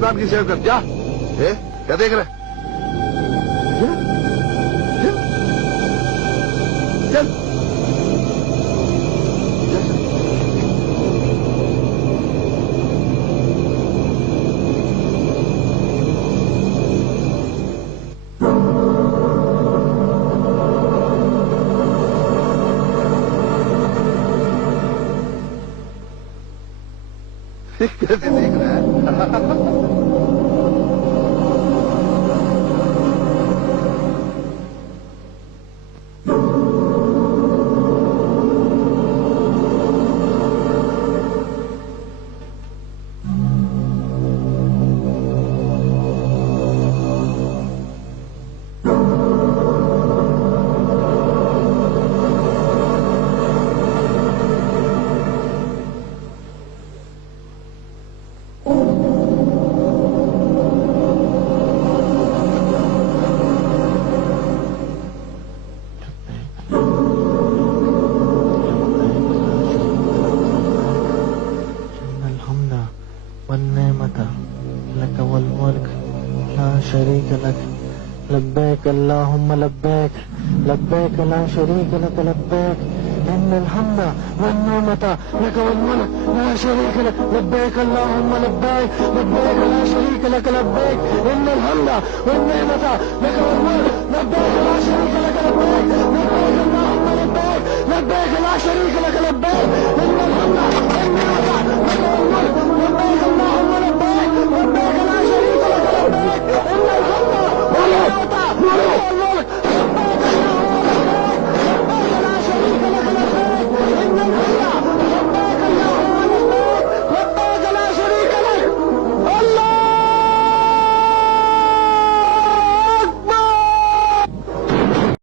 पाकिस्तान की सैर कर जा। क्या देख रहे? चल चल कैसे देख रहा है? والنعمة لك والملك لا شريك لك لبيك اللهم لبيك لبيك لا شريك لك لبيك إن الحمد والنعمة لك والملك لا شريك لك لبيك اللهم لبيك لبيك لا شريك لك لبيك إن الحمد والنعمة لك والملك لبيك لا شريك لك لبيك لبيك اللهم لبيك لبيك لا شريك لك لبيك إن الحمد والنعمة لك والملك لبيك